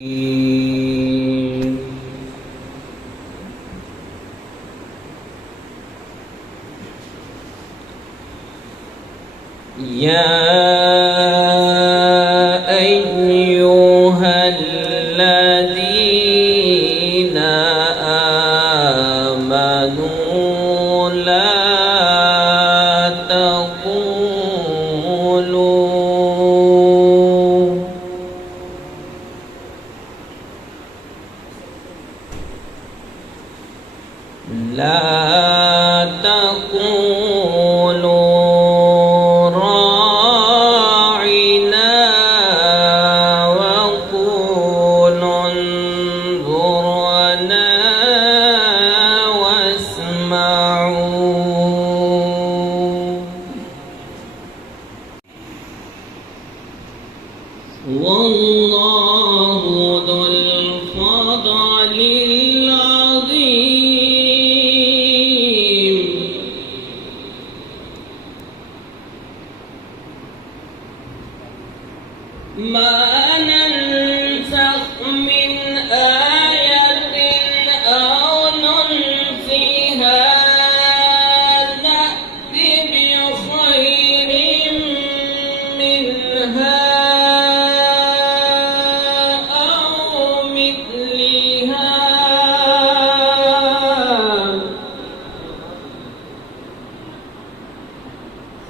يا أيها الذين آمنوا لا تقولوا راعنا وقولوا انظرنا واسمعوا والله ذو الفضل العظيم. ما ننسخ من آية أو ننسها نأت بخير منها أو مثلها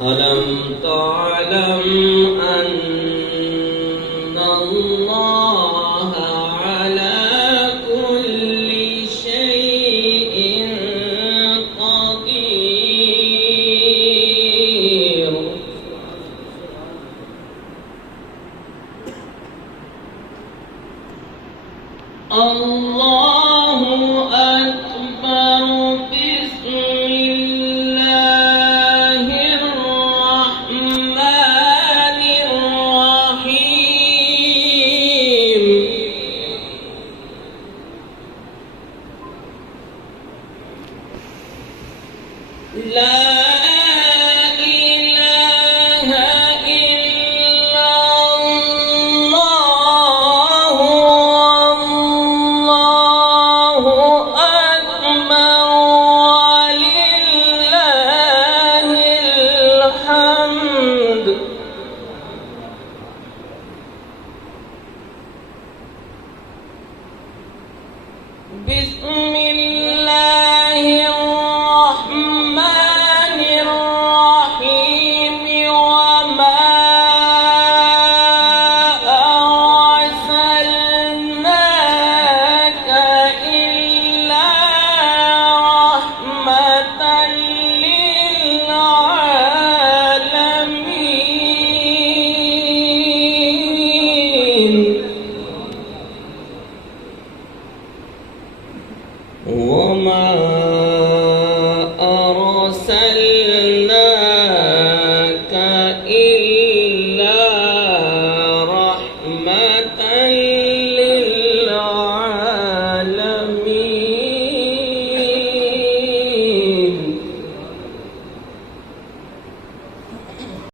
ألم تعلم أن الله على كل شيء قدير. الله أكبر. بسم الله الرحمن الرحيم. لا إله إلا الله والله أكبر ولله الحمد. بسم